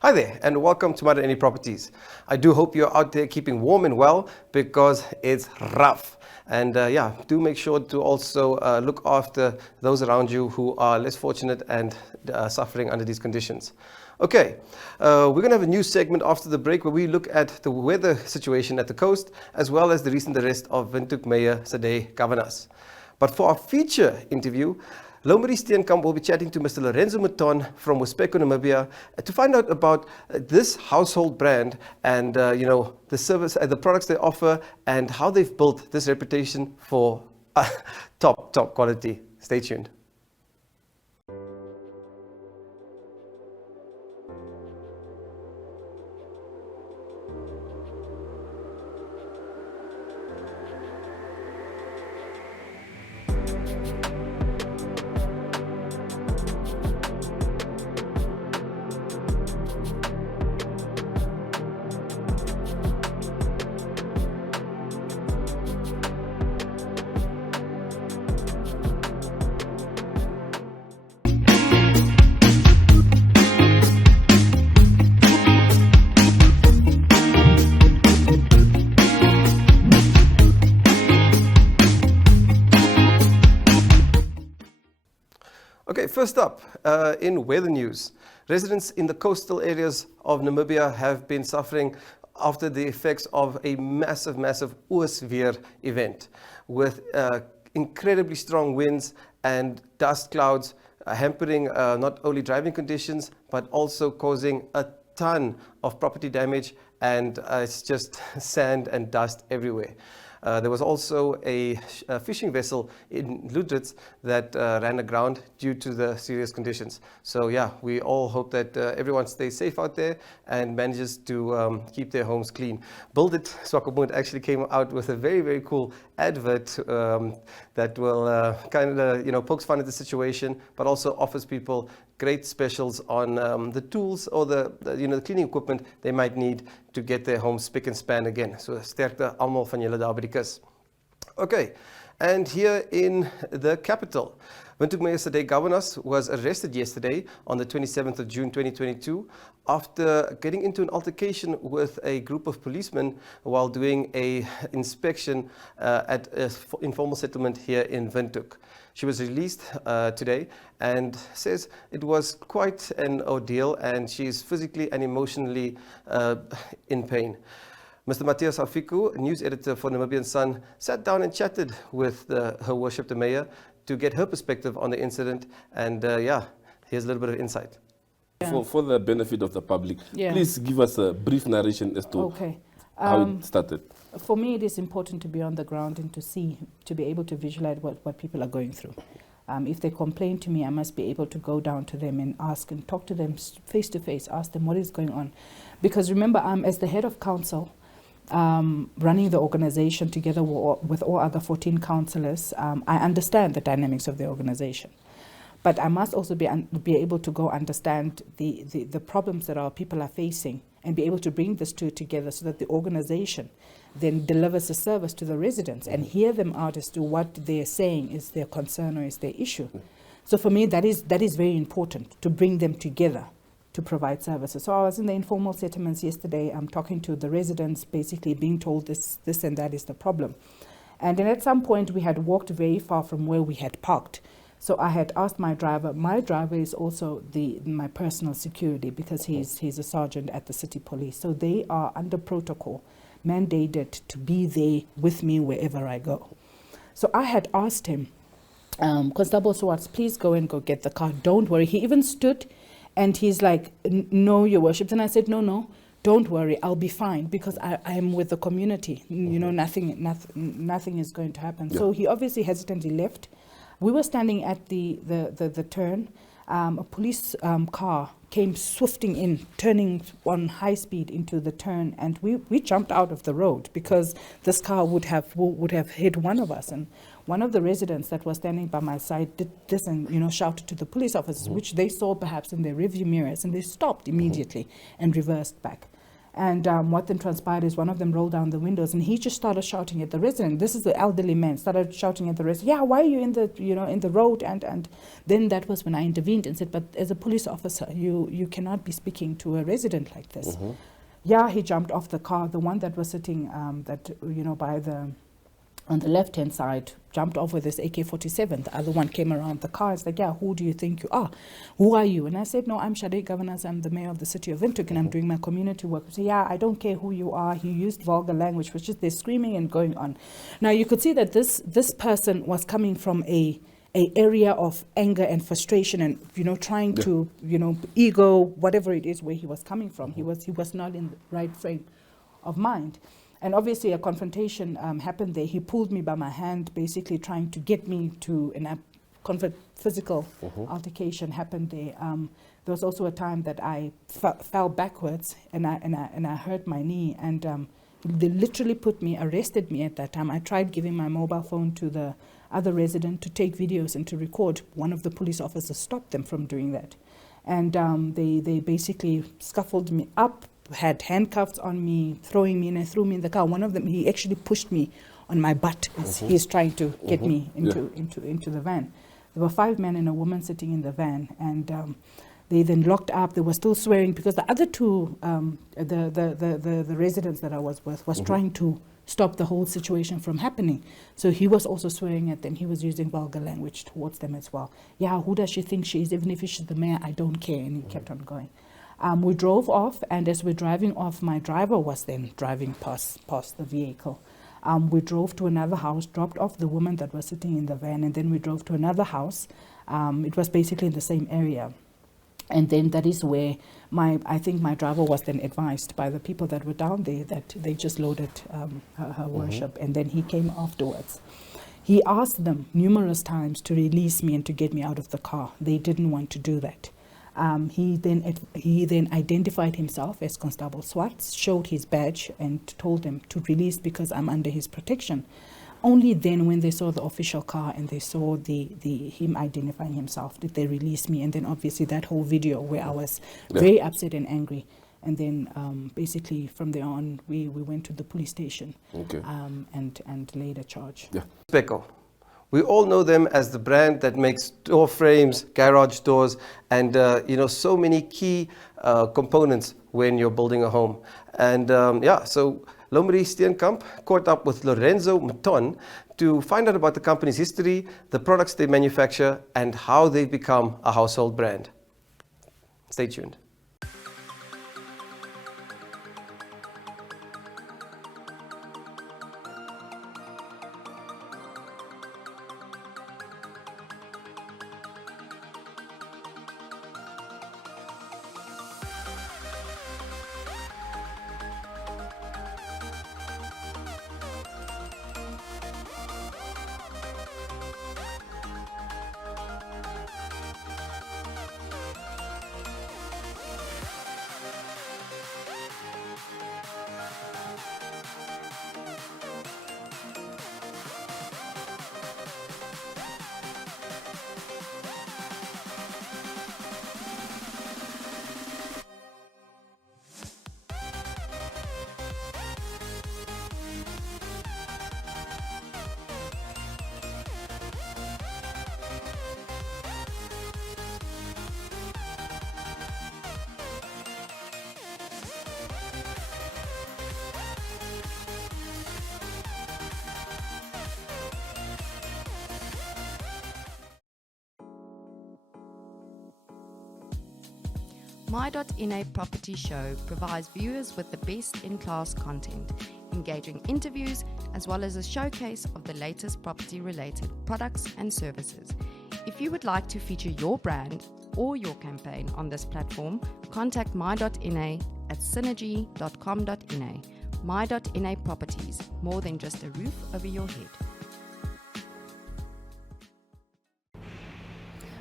Hi there and welcome to MyNa Properties. I do hope you're out there keeping warm and well because it's rough. And do make sure to also look after those around you who are less fortunate and suffering under these conditions. Okay, we're going to have a new segment after the break where we look at the weather situation at the coast as well as the recent arrest of Windhoek Mayor Sade Gawanas. But for our feature interview, Lomari Steenkamp will be chatting to Mr. Lorenzo Mouton from Wispeco Namibia to find out about this household brand and the service and the products they offer and how they've built this reputation for top quality. Stay tuned. Okay, first up, in weather news, residents in the coastal areas of Namibia have been suffering after the effects of a massive oosweer event with incredibly strong winds and dust clouds hampering not only driving conditions but also causing a ton of property damage, and it's just sand and dust everywhere. There was also a fishing vessel in Ludritz that ran aground due to the serious conditions. So yeah, we all hope that everyone stays safe out there and manages to keep their homes clean. Build It Swakopmund actually came out with a very cool advert that will pokes fun at the situation, but also offers people great specials on the tools or the cleaning equipment they might need to get their homes spick and span again. So sterkte almal van julle daar by die kus. Okay, and here in the capital, Windhoek Mayor Sade Gawanas was arrested yesterday on the 27th of June 2022 after getting into an altercation with a group of policemen while doing an inspection at an informal settlement here in Windhoek. She was released today and says it was quite an ordeal and she's physically and emotionally in pain. Mr. Matthias Afiku, news editor for Namibian Sun, sat down and chatted with Her Worship the Mayor to get her perspective on the incident, and here's a little bit of insight. Yeah. For the benefit of the public, please give us a brief narration as to how it started. For me, it is important to be on the ground and to be able to visualize what people are going through. If they complain to me, I must be able to go down to them and ask and talk to them face to face, ask them what is going on. Because remember, I'm as the head of council, running the organization together with all other 14 councillors. I understand the dynamics of the organization. But I must also be able to go understand the problems that our people are facing and be able to bring this two together so that the organization then delivers a service to the residents and hear them out as to what they're saying is their concern or is their issue. So for me, that is very important, to bring them together to provide services. So I was in the informal settlements yesterday. I'm talking to the residents, basically being told this and that is the problem. And then at some point we had walked very far from where we had parked. So I had asked my driver is also my personal security because he's a sergeant at the city police. So they are under protocol, mandated to be there with me wherever I go. So I had asked him, Constable Swartz, please go get the car. Don't worry. He even stood and he's like, no, Your Worship. And I said, no, don't worry, I'll be fine because I am with the community. You know, nothing is going to happen. Yeah. So he obviously hesitantly left. We were standing at the turn. A police car came swifting in, turning on high speed into the turn, and we jumped out of the road because this car would have hit one of us. And one of the residents that was standing by my side did this and shouted to the police officers, which they saw perhaps in their rearview mirrors, and they stopped immediately and reversed back. And what then transpired is one of them rolled down the windows, and he just started shouting at the resident. This is the elderly man, started shouting at the resident. Yeah, why are you in the road? And then that was when I intervened and said, but as a police officer, you cannot be speaking to a resident like this. Mm-hmm. Yeah, he jumped off the car. The one that was sitting on the left-hand side, jumped off with his AK-47. The other one came around the car. It's like, yeah, who do you think you are? Who are you? And I said, no, I'm Sade Gawanas. I'm the mayor of the city of Windhoek, and I'm doing my community work. I said, yeah, I don't care who you are. He used vulgar language, which is they're screaming and going on. Now, you could see that this person was coming from a area of anger and frustration and, trying to, ego, whatever it is where he was coming from. He was not in the right frame of mind. And obviously a confrontation happened there. He pulled me by my hand, basically trying to get me to physical altercation happened there. There was also a time that I fell backwards and I hurt my knee, and they literally arrested me at that time. I tried giving my mobile phone to the other resident to take videos and to record. One of the police officers stopped them from doing that. And they basically scuffled me up, had handcuffs on me, throwing me, and they threw me in the car. One of them, he actually pushed me on my butt as he's trying to get me into the van. There were 5 men and a woman sitting in the van, and they then locked up. They were still swearing because the other two, the residents that I was with, was trying to stop the whole situation from happening. So he was also swearing at them. He was using vulgar language towards them as well. Yeah, who does she think she is? Even if she's the mayor, I don't care. And he kept on going. We drove off, and as we're driving off, my driver was then driving past the vehicle. We drove to another house, dropped off the woman that was sitting in the van, and then we drove to another house. It was basically in the same area. And then that is where I think my driver was then advised by the people that were down there that they just loaded her worship, and then he came afterwards. He asked them numerous times to release me and to get me out of the car. They didn't want to do that. He then identified himself as Constable Swartz, showed his badge, and told them to release because I'm under his protection. Only then, when they saw the official car and they saw him identifying himself, did they release me. And then obviously that whole video where I was very upset and angry. And then basically from there on, we went to the police station and laid a charge. Yeah. Wispeco. We all know them as the brand that makes door frames, garage doors, and so many key components when you're building a home. And so Lomri Steenkamp caught up with Lorenzo Mouton to find out about the company's history, the products they manufacture, and how they've become a household brand. Stay tuned. MyNa Property Show provides viewers with the best in-class content, engaging interviews, as well as a showcase of the latest property-related products and services. If you would like to feature your brand or your campaign on this platform, contact MyNa at synergy.com.na. MyNa Properties, more than just a roof over your head.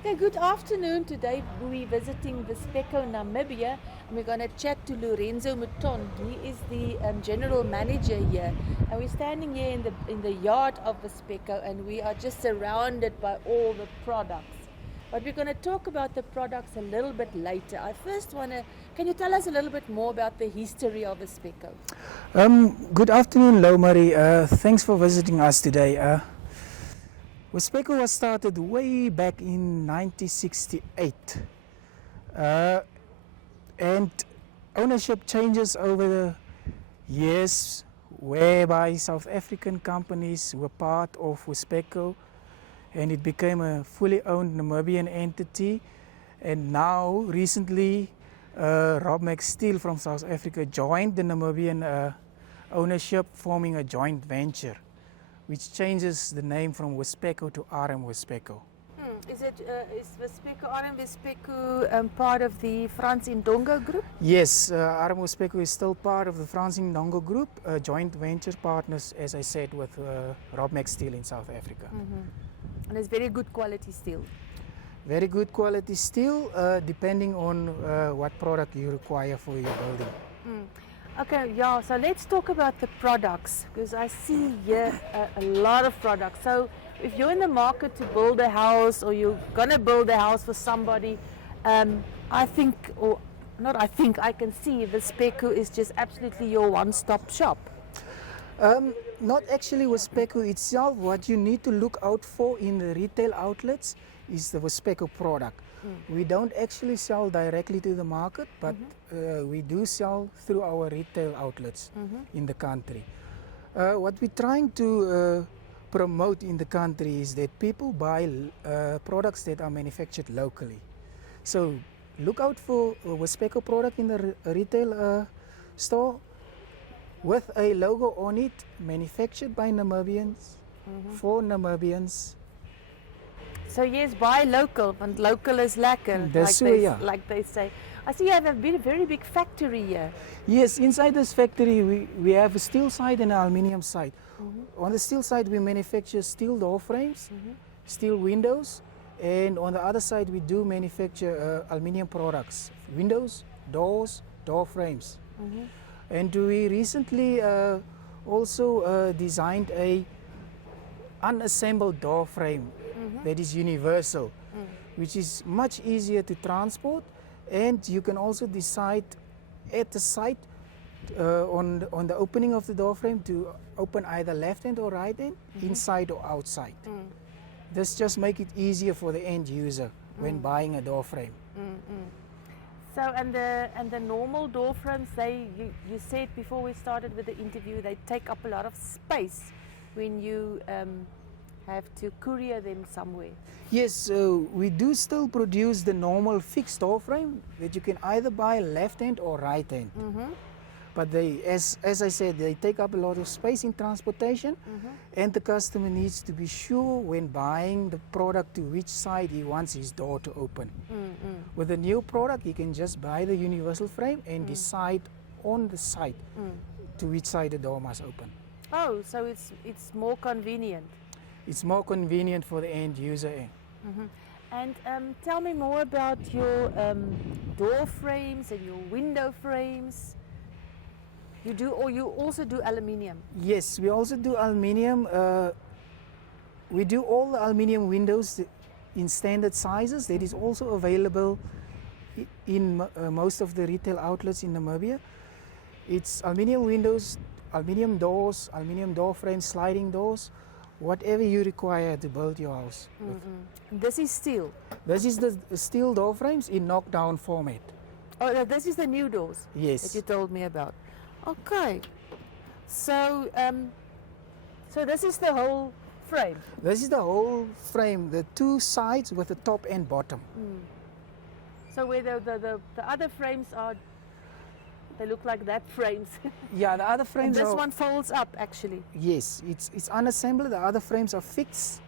Okay, good afternoon. Today we're visiting Wispeco Namibia, and we're going to chat to Lorenzo Mouton. He is the general manager here, and we're standing here in the yard of Wispeco, and we are just surrounded by all the products. but we're going to talk about the products a little bit later. I first want to, can you tell us a little bit more about the history of Wispeco? Good afternoon, Marie. Thanks for visiting us today. Wispeco was started way back in 1968, and ownership changes over the years, whereby South African companies were part of Wispeco, and it became a fully owned Namibian entity. And now, recently, Rob Steel from South Africa joined the Namibian ownership, forming a joint venture, which changes the name from Wispeco to RM Wispeco. Is Wispeco, RM Wispeco part of the Frans Indongo group? Yes, RM Wispeco is still part of the Frans Indongo group, joint venture partners, as I said, with Rob Steel in South Africa. And it's very good quality steel. Very good quality steel, depending on what product you require for your building. Okay, yeah, so let's talk about the products, because I see here a lot of products. So if you're in the market to build a house, or you're going to build a house for somebody, I think, or not I think, I can see Wispeco is just absolutely your one-stop shop. Not actually Wispeco itself. What you need to look out for in the retail outlets is the Wispeco product. We don't actually sell directly to the market, but we do sell through our retail outlets in the country. What we're trying to promote in the country is that people buy products that are manufactured locally. So look out for a Wispeco product in the retail store with a logo on it, manufactured by Namibians, for Namibians. So yes, buy local, and local is lekker, like they say. I see you have a very big factory here. Yes, inside this factory we have a steel side and an aluminium side. On the steel side we manufacture steel door frames, steel windows, and on the other side we do manufacture aluminium products, windows, doors, door frames. And we recently also designed a unassembled door frame that is universal, which is much easier to transport, and you can also decide at the site on the opening of the door frame to open either left hand or right hand, inside or outside. This just make it easier for the end user when buying a door frame. So and the normal door frames, you said before we started with the interview, they take up a lot of space when you have to courier them somewhere. Yes, we do still produce the normal fixed door frame that you can either buy left hand or right hand. But they, as I said, they take up a lot of space in transportation, and the customer needs to be sure when buying the product to which side he wants his door to open. With a new product, he can just buy the universal frame and decide on the site to which side the door must open. Oh, so it's more convenient. It's more convenient for the end user. And tell me more about your door frames and your window frames. You do, or you also do aluminium? Yes, we also do aluminium. We do all the aluminium windows in standard sizes. That is also available in most of the retail outlets in Namibia. It's aluminium windows, aluminium doors, aluminium door frames, sliding doors, whatever you require to build your house. This is steel? This is the steel door frames in knockdown format. Oh, this is the new doors? Yes. That you told me about. Okay. So, so this is the whole frame? This is the whole frame, the two sides with the top and bottom. So where the other frames are, they look like that frames. Yeah, the other frames and this one folds up actually. Yes, it's unassembled. The other frames are fixed.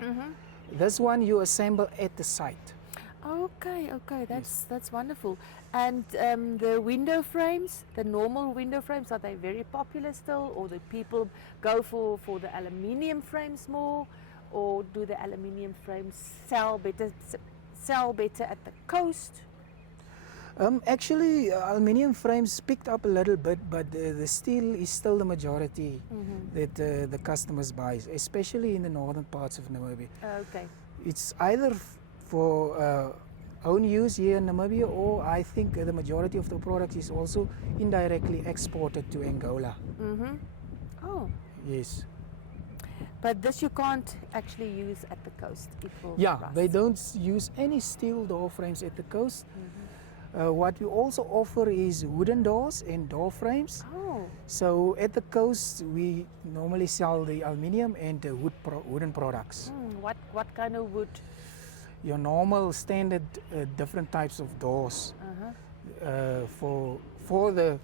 This one you assemble at the site. Okay, that's wonderful. And the window frames, the normal window frames, are they very popular still, or do people go for the aluminium frames more, or do the aluminium frames sell better at the coast? Actually, aluminium frames picked up a little bit, but the steel is still the majority that the customers buy, especially in the northern parts of Namibia. Okay. It's either for own use here in Namibia, or I think the majority of the products is also indirectly exported to Angola. Oh, Yes. but this you can't actually use at the coast. It will Yeah, rust. they don't use any steel door frames at the coast. What we also offer is wooden doors and door frames. Oh, So at the coast, we normally sell the aluminium and the wooden products. what kind of wood? Your normal standard different types of doors. For the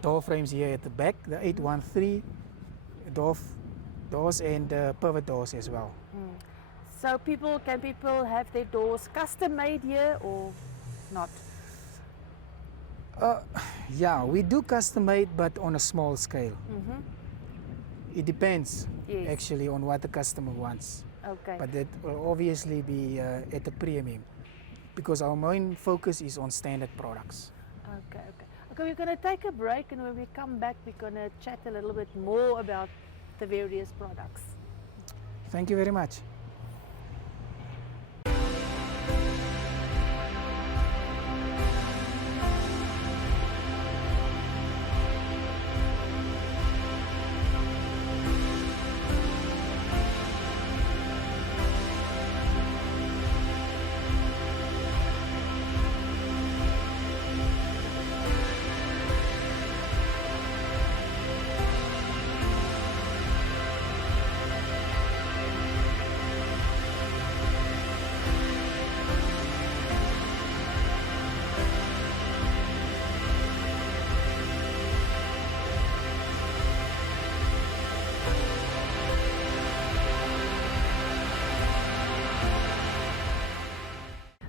door frames here at the back, the 813 doors and pivot doors as well. So can people have their doors custom made here or not? Yeah, we do custom made, but on a small scale. It depends Yes. actually on what the customer wants. Okay. But that will obviously be at a premium, because our main focus is on standard products. Okay, we're going to take a break, and when we come back, we're going to chat a little bit more about the various products. Thank you very much.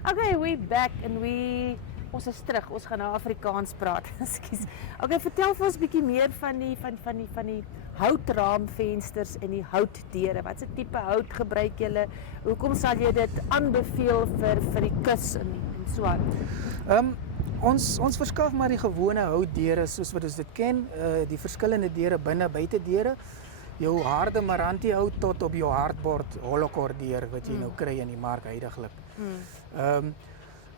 Okay, we're back and ons is terug. Ons gaan nou Afrikaans praat. Ekskuus. Okay, vertel vir ons 'n bietjie meer van die houtraamvensters en die houtdeure. Watse tipe hout gebruik julle? Hoekom sal jy dit aanbeveel vir die kus en so aan? Ons verskaf maar die gewone houtdeure soos wat ons dit ken, die verskillende deure binne, buitedeure. Jou harde Maranti hout tot op jou hardboard holocore deur wat jy nou kry in die mark huidiglik. 'n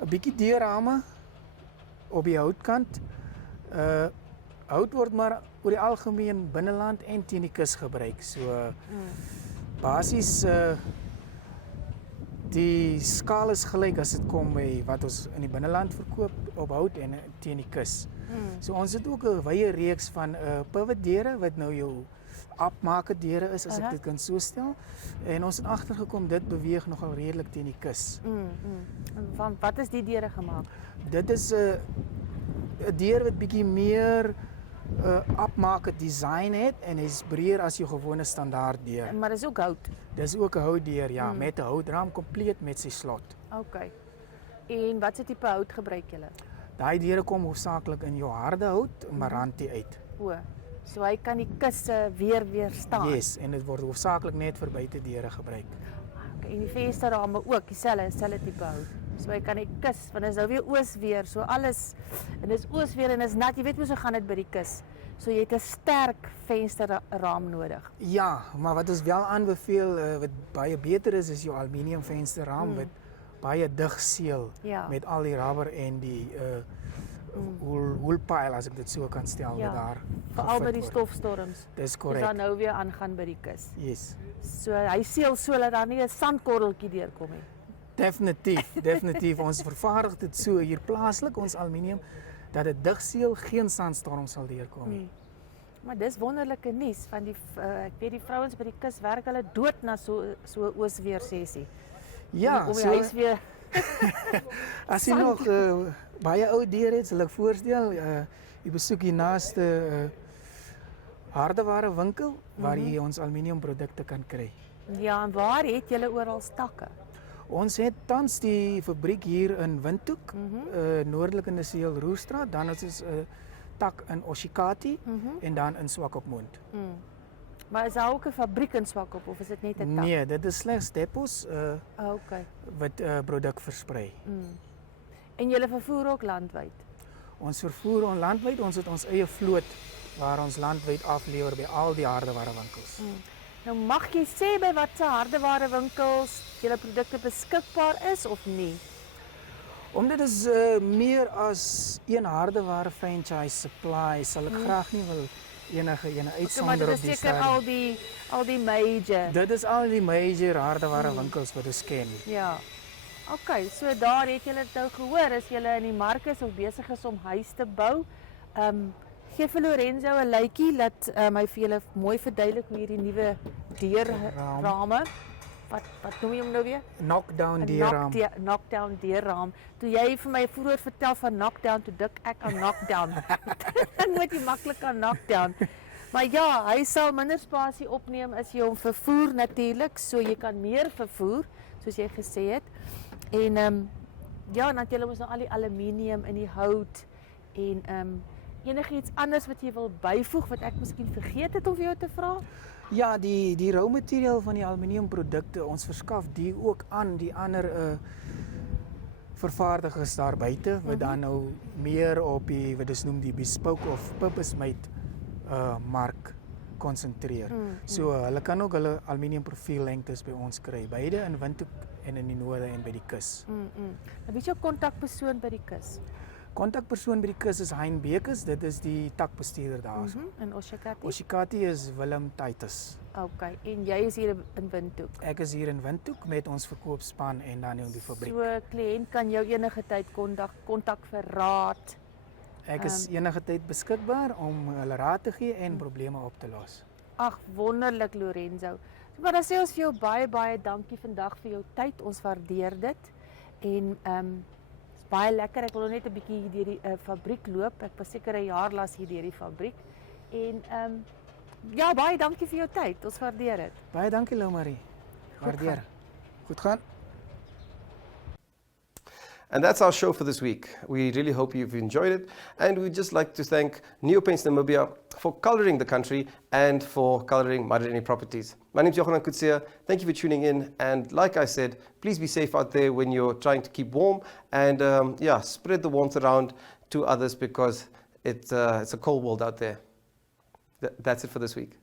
Bietjie deurrame op die houtkant. Hout word maar oor die algemeen binneland en teen die kus gebruik. So basies die skaal is gelyk as dit kom by wat ons in die binneland verkoop op hout en teen die kus. So ons het ook 'n wye reeks van pivot deure wat nou jou afmaker deure is, as ek dit kan so stel. En ons het agtergekom dit beweeg nogal redelik teen die kus. Van wat is die deure gemaak? Dit is 'n deur wat bietjie meer afmaker design het en is breër as jou gewone standaard deur. Maar dis ook hout. Dis ook 'n houtdeur, ja, met 'n houtraam kompleet met sy slot. Okay. En watse tipe hout gebruik julle? Daai deure kom hoofsaaklik in jou harde hout, Maranti uit. O. So hy kan die kusse weerstaan. Yes, en dit word hoofsaaklik net vir buitedeure gebruik. Okay, en die vensterrame ook dieselfde tipe hout. So hy kan die kus, want dit is nou weer oosweer, so alles en dis oosweer en is nat. Jy weet mos hoe gaan dit by die kus. So jy het 'n sterk vensterraam nodig. Ja, maar wat ons wel aanbeveel wat baie beter is jou aluminium vensterraam wat baie dig seël met al die rubber en die woolpile, as ek dit so kan stel, wat daar veral by die stofstorms. Dis korrek. Dis dan nou weer aangaan by die kus. Yes. So hy seël so dat daar nie 'n sandkorreltjie deurkom nie. Definitief. Ons vervaardig dit so hier plaaslik, ons aluminium, dat dit dig seël, geen sandstorm sal deurkom nie. Maar dis wonderlike nuus van die ek weet die vrouens by die kus werk hulle dood na so 'n oosweer sessie. Ja, om die huis weer as jy nog baie ou deure het, sal ek voorstel jy besoek die naaste hardeware winkel waar jy ons aluminiumprodukte kan kry. Ja, en waar het julle oral stakke? Ons het tans die fabriek hier in Windhoek, noordelik in die Seel Roerstraat, dan is ons 'n tak in Oshikati en dan in Swakopmund. Maar is daar ook 'n fabriek in Swakop of is dit net 'n tak? Nee, dit is slegs depots okay. wat produk versprei. En julle vervoer ook landwyd? Ons vervoer landwyd, ons het ons eie vloot waar ons landwyd aflewer by al die hardeware winkels. Nou mag jy sê by watter hardeware winkels julle produkte beskikbaar is of nie? Omdat is meer as een hardeware franchise supply, sal ek graag nie wil ene uitsonder op die stadium. Maar dit is seker al die major. Dit is al die major hardeware winkels wat ons ken. Ja. Okay, so daar het julle dit nou gehoor, as julle in die mark is of besig is om huis te bou, gee vir Lorenzo 'n lytjie dat hy vir julle mooi verduidelik hoe hierdie nuwe deurrame, wat noem jy hom nou weer? Knockdown deurraam. Knockdown deurraam. Toe jy vir my vroeër vertel van knockdown, toe dik ek aan knockdown. Dan moet jy maklik aan knockdown. Maar ja, hy sal minder spasie opneem as jy hom vervoer natuurlik, so jy kan meer vervoer, soos jy gesê het. En ja, natuurlik is nou al die aluminium en die hout en enigiets anders wat jy wil byvoeg wat ek miskien vergeet het om vir jou te vra? Ja, die rou materiaal van die aluminiumprodukte, ons verskaf die ook aan die ander vervaardigers daar buite wat dan nou meer op die wat ons noem die bespoke of purpose-made mark konsentreer. So hulle kan ook hulle aluminium profiellengtes by ons kry, beide in Windhoek en in die noorde en by die kus. Wie is jou kontakpersoon by die kus? Kontakpersoon by die kus is Hein Bekes, dit is die takbestuurder daarso. En Oshikati? Oshikati is Willem Titus. Okay, en jy is hier in Windhoek? Ek is hier in Windhoek met ons verkoopspan en dan in die fabriek. So kliënt kan jou enige tyd kontak vir raad? Ek is enige tyd beskikbaar om hulle raad te gee en probleme op te los. Ag, wonderlik Lorenzo. Maar dan sê ons vir jou baie dankie vandag vir jou tyd. Ons waardeer dit. En is baie lekker. Ek wil net 'n bietjie hier deur die fabriek loop. Ek was seker 'n jaar lank hier deur die fabriek. En ja, baie dankie vir jou tyd. Ons waardeer dit. Baie dankie Lou Marie. Waardeer. Goed gaan. And that's our show for this week. We really hope you've enjoyed it. And we'd just like to thank Neopaints Namibia for colouring the country and for colouring Madrini properties. My name is Junie. Thank you for tuning in. And like I said, please be safe out there when you're trying to keep warm. And yeah, spread the warmth around to others because it's a cold world out there. That's it for this week.